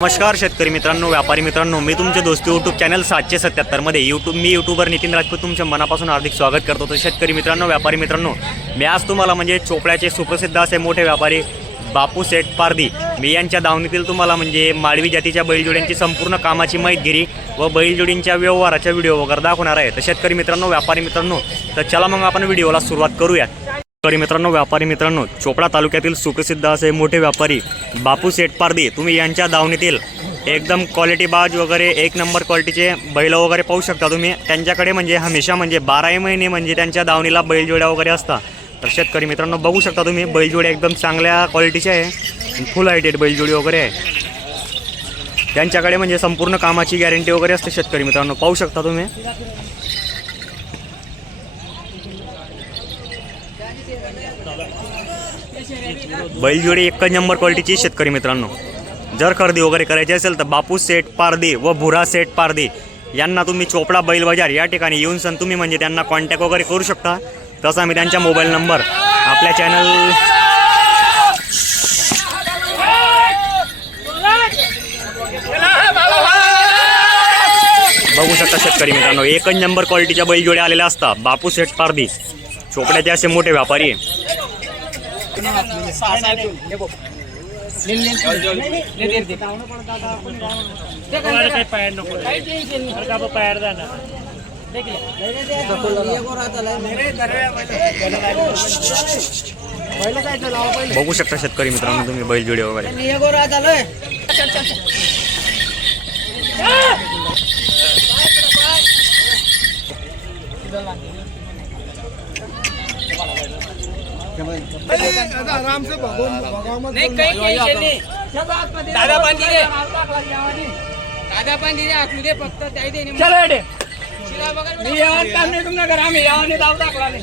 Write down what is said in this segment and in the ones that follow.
नमस्कार शेतकरी मित्रांनो व्यापारी मित्रांनो मी तुमचे दोस्ती यूट्यूब चॅनल सातशे सत्याहत्तरमध्ये यूट्यूब मी यूट्यूबर नितीन राजपूत तुमच्या मनापासून हार्दिक स्वागत करतो. तर शेतकरी मित्रांनो व्यापारी मित्रांनो मी आज तुम्हाला म्हणजे चोपड्याचे सुप्रसिद्ध असे मोठे व्यापारी बापू सेठ पारदी मी यांच्या दावणीतील तुम्हाला म्हणजे माळवी जातीच्या बैलजोड्यांची संपूर्ण कामाची माहितगिरी व बैलजोडींच्या व्यवहाराच्या व्हिडिओ वगैरे दाखवणार आहे. तर शेतकरी मित्रांनो व्यापारी मित्रांनो तर चला मग आपण व्हिडिओला सुरुवात करूया शेतकरी मित्रांनो व्यापारी मित्रांनो चोपडा तालुक्यातील सुप्रसिद्ध असे मोठे व्यापारी बापू सेटपारदी तुम्ही यांच्या दावणीतील एकदम क्वालिटी बाज वगैरे एक नंबर क्वालिटीचे बैल वगैरे पाहू शकता तुम्ही. त्यांच्याकडे म्हणजे हमेशा म्हणजे बाराही महिने म्हणजे त्यांच्या दावणीला बैलजोड्या वगैरे असतात. तर शेतकरी मित्रांनो बघू शकता तुम्ही बैलजोड्या एकदम चांगल्या क्वालिटीच्या आहे. फुल हायटेड बैलजोडी वगैरे आहे. त्यांच्याकडे म्हणजे संपूर्ण कामाची गॅरंटी वगैरे असते शेतकरी मित्रांनो पाहू शकता तुम्ही. बैलजोडी एकच नंबर क्वालिटीची शेतकरी मित्रांनो. जर खरेदी वगैरे करायची असेल तर बापू सेठ पारदे व भुरा सेठ पारदे यांना तुम्ही चोपडा बैल बाजार या ठिकाणी येऊन सन तुम्ही म्हणजे त्यांना कॉन्टॅक्ट वगैरे करू शकता. तसा मी त्यांच्या मोबाईल नंबर आपल्या चॅनल बघू शकता शेतकरी मित्रांनो एकच नंबर क्वालिटीच्या बैलजोडे आलेल्या असतात. बापू सेठ पारदी चोपड्याचे असे मोठे व्यापारी आहे. बघू. शकता शेतकरी मित्रांनो तुम्ही बैलजोडी वगैरे. आराम नाही काही टेन्शन नाही. दादा पाणी दे. दादा पाणी दे फक्त त्या दे चलो अडे मी यावन काम नाही तुमच्या घर आम्ही. यावाने दाव टाकला नाही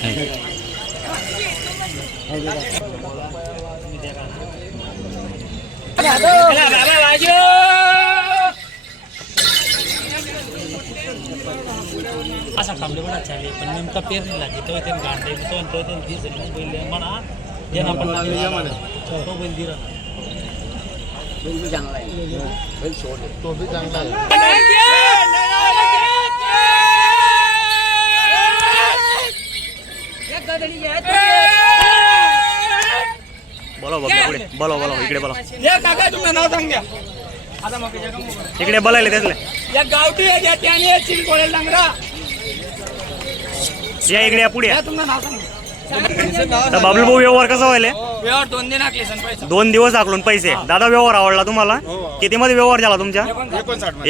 इकडे. चला बाबा वाजो असा खांबले म्हणा चालेल पण नेमका पेरणी लागली तेव्हा त्याने गांडे तो तो त्याने दिसेल मग बैल म्हणा ज्यांना पण तो बैल दिला तो बी चांगला आहे बोला बघा पुढे. बोला बोला इकडे बोला या काका तुमचं नाव सांग द्या आता मग जगा मग. इकडे बोलायला त्यातले या गावठी आहे या त्याने चिंचपोळे लांगडा या इकडे या पुढे या. तुमचं नाव सांग तर बाबलू भाऊ व्यवहार कसा व्हायला? व्यवहार दोन दिन आखले सण पैसा. दोन दिवस आकलून पैसे. दादा व्यवहार आवडला तुम्हाला? किती मध्ये व्यवहार झाला तुमच्या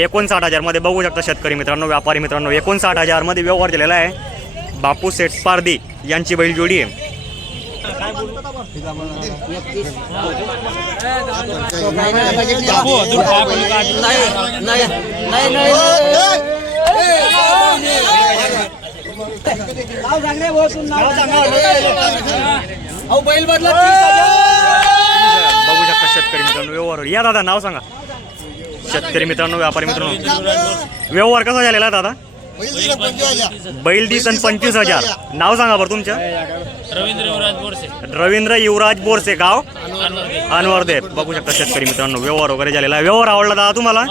एकोणसाठ हजारमध्ये. बघू शकता शेतकरी मित्रांनो व्यापारी मित्रांनो एकोणसाठ हजारमध्ये व्यवहार झालेला आहे. बापू सेठ पारदी यांची बैलजोडी आहे. नाही नाही नाही बैल बघू शकता शेतकरी मित्रांनो व्यवहार. या दादा नाव सांगा. शेतकरी मित्रांनो व्यापारी मित्रांनो. व्यवहार कसा झालेला दादा? बैल दिस आणि पंचवीस हजार. नाव सांगा बरं तुमचं. रवींद्र युवराज बोरसे. रवींद्र युवराज बोरसे गाव? अनवरदेव बघू शकता शेतकरी मित्रांनो व्यवहार वगैरे झालेला आहे. व्यवहार आवडला दादा तुम्हाला?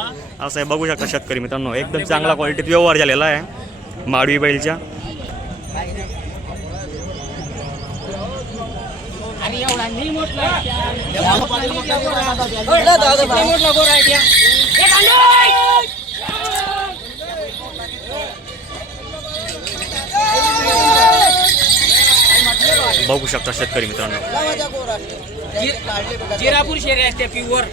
असं आहे बघू शकता शेतकरी मित्रांनो. एकदम चांगला क्वालिटीत व्यवहार झालेला आहे. माडवी बैलच्या. आणि एवढा नाही मोठला बघू शकता शेतकरी मित्रांनो. जिरापूर शेरे असते प्युअर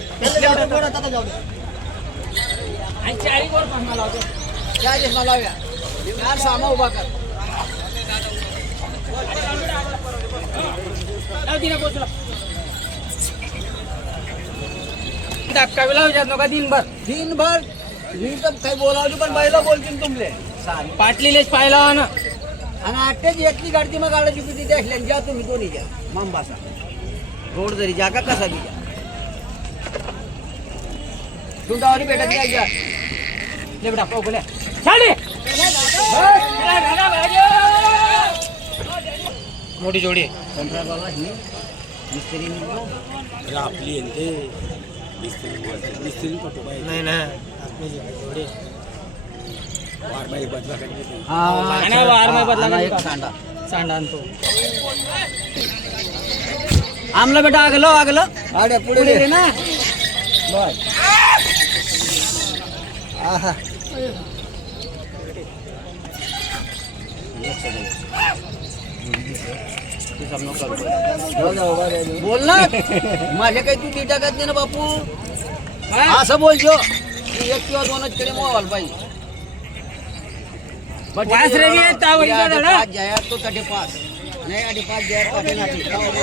सामा उभा कर. लावू नका दिनभर. दिनभर? मी तर काही बोलावली पण बाईला बोलतील तुमले. पाटलीलेच पाहिला ना. आणि आठच एकली गाडी मग गाड्याची किती द्यासल्या घ्या तुम्ही दोन्ही घ्या मांबासा रोड जरी जा का कसा बी घ्या तुमच्यावर भेटत घ्या घ्या ले बेटा पाहू बोल्या चाले मोठी जोडी आहे. कंत्राटवाला ही. मिस्त्री नाही ना आत्म्याची जोडी आमला बेटा आगलो आगलो. आड्या पुढे रे. ना. बरं आहे. बोल ना. माझ्या काही तू ती टाकत नाही ना बापू? असं बोलतो एक किंवा दोनच कडे मोबाईल पाहिजे. बट वास रे बी येत आवडीचा या आधी धडा. पाच जाया तो कडे पाच नाही आधी पाच जाया नाठी जाऊ बोल.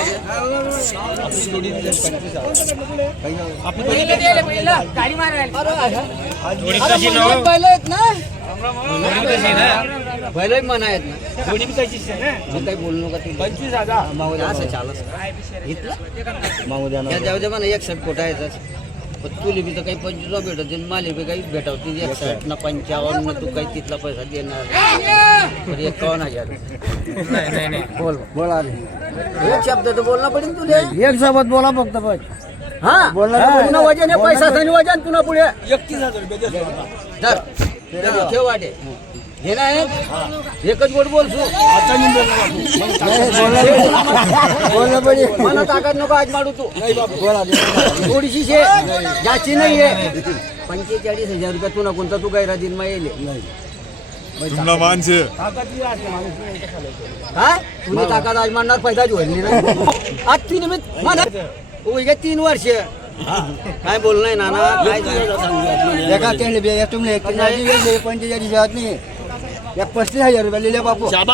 पहिलं दिलं, पहिलं. गाडी मारायला अरे, अरे, अरे, बैलं आहेत ना बैल म्हणा आहेत ना ना तू काही बोलू नका तू पंचवीस हजार असं चालस इथलं मागू द्या ना. जाऊ दे म्हणा एक शर्ट कोटा पण तुला बी तर काही पंचवीस भेटत नाही, मला बी काही भेटवते एक शर्ट ना पंचावन्न तू काही तिथला पैसा देणार तर एकावन्न हजार. बोल. बोला. एक शब्द तर बोलणं पडेल तुले. एक सोबत बोला फक्त बस. हा? पडेल. पुन्हा वजन आहे पैसा वजन पुन्हा पुढे. एकतीस हजार रुपये ठेव वाटे. हे नाही एकच गोड बोलसू बोलणं पडेल मला ताकद नको आज माडू तू. बोला. थोडीशी शे जास्ती नाही आहे. पंचेचाळीस हजार रुपये तू ना कोणता तू गैरा दिन मा येईल तुम्ही ताकद आज मांडणार पैदा होईल नाही आज तीन मी उद्या तीन वर्ष. काय बोल नाही नाना काय एक तुम्ही पंचेचाळीस नाही. एक पस्तीस हजार रुपये लिहिले बापू. जास्त.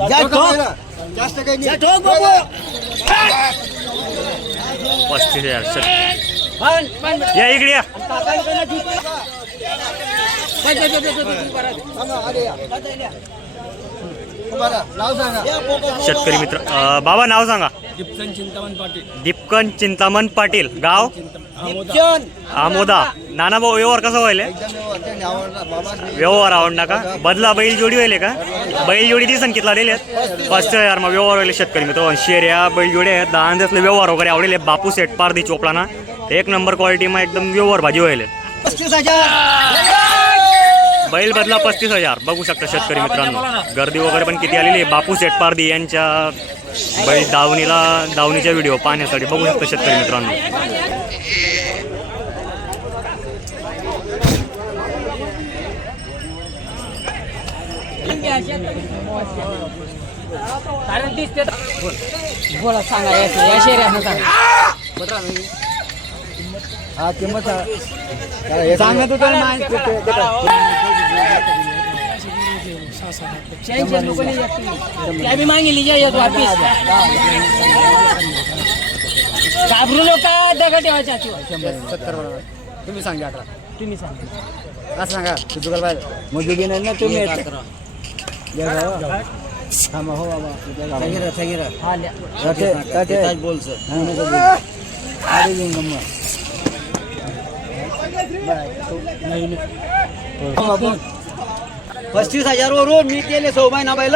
काही नाही. जास्त काही नाही. ठोक बाबू पस्तीस हजार या इकडे या. सांगा, आले या. बरं, नाव सांगा. शेतकरी मित्र बाबा नाव सांगा. दीपकन चिंतामण पाटील. गाव? आमोदा नाना भाऊ व्यवहार कसा व्हायला व्यवहार आवडला का? बदला बैल जोडी व्हायले का? बैल जोडी दिसन कितला दिले पस्तीस हजार मग व्यवहार व्हायले शेतकरी मित्र. शेऱ्या बैल जोडी आहेत. दहा व्यवहार वगैरे आवडले. बापू सेट पारदी चोपडाना. एक नंबर क्वालिटी मग एकदम व्यवहार भाजी व्हायले. पस्तीस हजार. बैल बदला पस्तीस हजार. बघू शकता शेतकरी मित्रांनो. गर्दी वगैरे पण किती आलेली आहे. बापू सेट पारदी यांच्या बैल दावणीला दावणीच्या व्हिडिओ पाहण्यासाठी बघू शकता शेतकरी मित्रांनो. कारण दिसते बोला सांगा या या शेऱ्यानं सांगा. हा किंमत सांगा. सांगा तू त्याला माहिती ते- ते- ते काय. शहाऐंशी रुपये नाही जात तुम्ही. त्या बी मागितली या येतो वापिस. घाबरू नका दगड ठेवायच्या. सत्तर तुम्ही सांगा अकरा तुम्ही सांगा. असं सांगा. तू मग बी नाही ना तुम्ही बोलू. हो. पस्तीस हजार वरून मी केले सौ महिना बैल.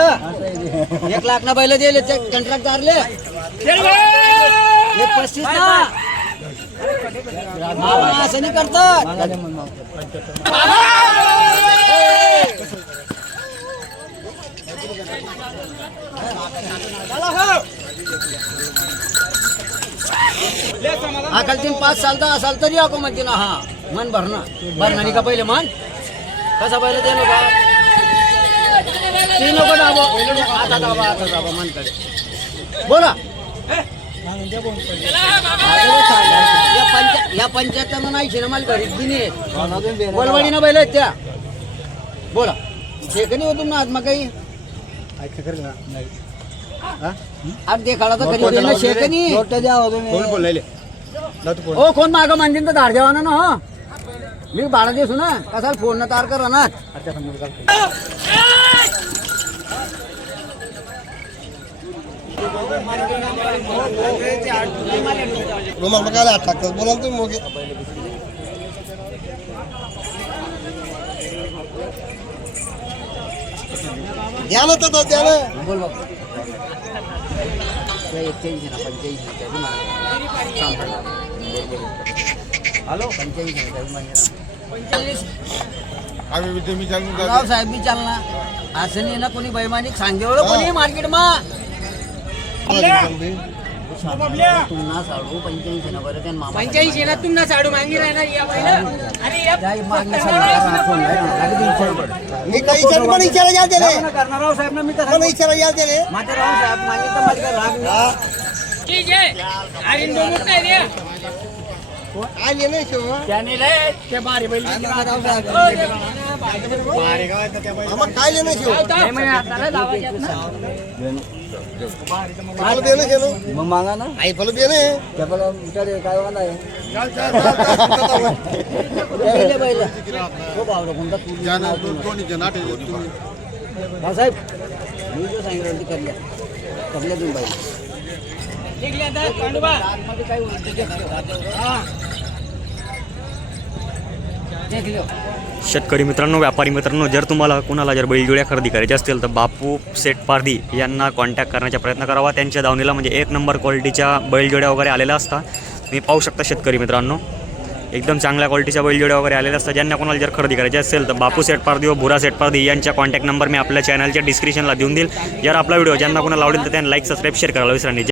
एक लाख ना बैल दिले ते कंत्राटदारले एक पस्तीस ना. असं नाही करतात. अकल तीन पाच तर असाल तरी अको म्हणते ना हा. मन भरणं भरणारी का पहिले मन. कसा पहिले ते लोक तीन नको दाबो. आता दाबा आता दाबा मनकडे. बोला. या पंचा या पंच्याहत्तर नाही ना मला घरीच दिने नाही आहेत. पहिले आहेत त्या. बोला. शेकनी होतो ना आज मग काही? देखाडा तर कधी होईल ना हो ओ कोण मागं मानतील तर धाड जेवण ना हो. मी भाडा देसू ना. कसा फोन न तार करा रुमाल आठ टाकतात बोला तुम्ही मोगे. तर बोल बाबा एक्क्याऐंशी ना पंच्याऐंशी. हॅलो पंच्याऐंशी. राव साहेब मी चालना असं नाही ना कोणी बैमानिक सांगेवलं कोणी मार्केट मा? पुन्हा साडू पंच्याऐंशी ना बरं त्यानं मामा पंच्याऐंशी ना तुम्हाला साडू मागे राहणार या बाईला या. मी काही विचार पण विचारा या त्याने जाऊ ना करणार राव साहेब मी विचारा राव मागितलं राग नाही. ठीक आहे. नाही आले नाही शिव त्याने ते बारी बैल आम्हाला काय लिहिलं शिव मला शेनो मग मागा ना. आई फल बेन आहे त्या पण विचार काय वाला आहे? चाल, चाल, चाल, चाल, चाल, चाल. पहिले आवडं कोणता तू? हा साहेब मी जो सांगितलं ते करल्या करल्या तुम्ही आतमध्ये देख लिओ शेतकरी मित्रांनो व्यापारी मित्रांनो जर तुम्हाला कुणाला जर बैलजोड्या खरेदी करायच्या असतील तर बापू सेट पारधी यांना कॉन्टॅक्ट करण्याचा प्रयत्न करावा. त्यांच्या दावणीला म्हणजे एक नंबर क्वालिटीच्या बैलजोड्या वगैरे आलेल्या असतात. तुम्ही पाहू शकता शेतकरी मित्रांनो एकदम चांगल्या क्वालिटीच्या बैलजोड्या वगैरे आलेल्या असतात. ज्यांना कोणाला जर खरेदी करायची असेल तर बापू सेट पारधी व भुरा सेट पारधी यांच्या कॉन्टॅक्ट नंबर मी आपल्या चॅनलच्या डिस्क्रिप्शनला देऊन देईल. जर आपला व्हिडिओ ज्यांना कोणाला आवडेल तर त्यांना लाईक सबस्क्राईब शेअर करायला विसरा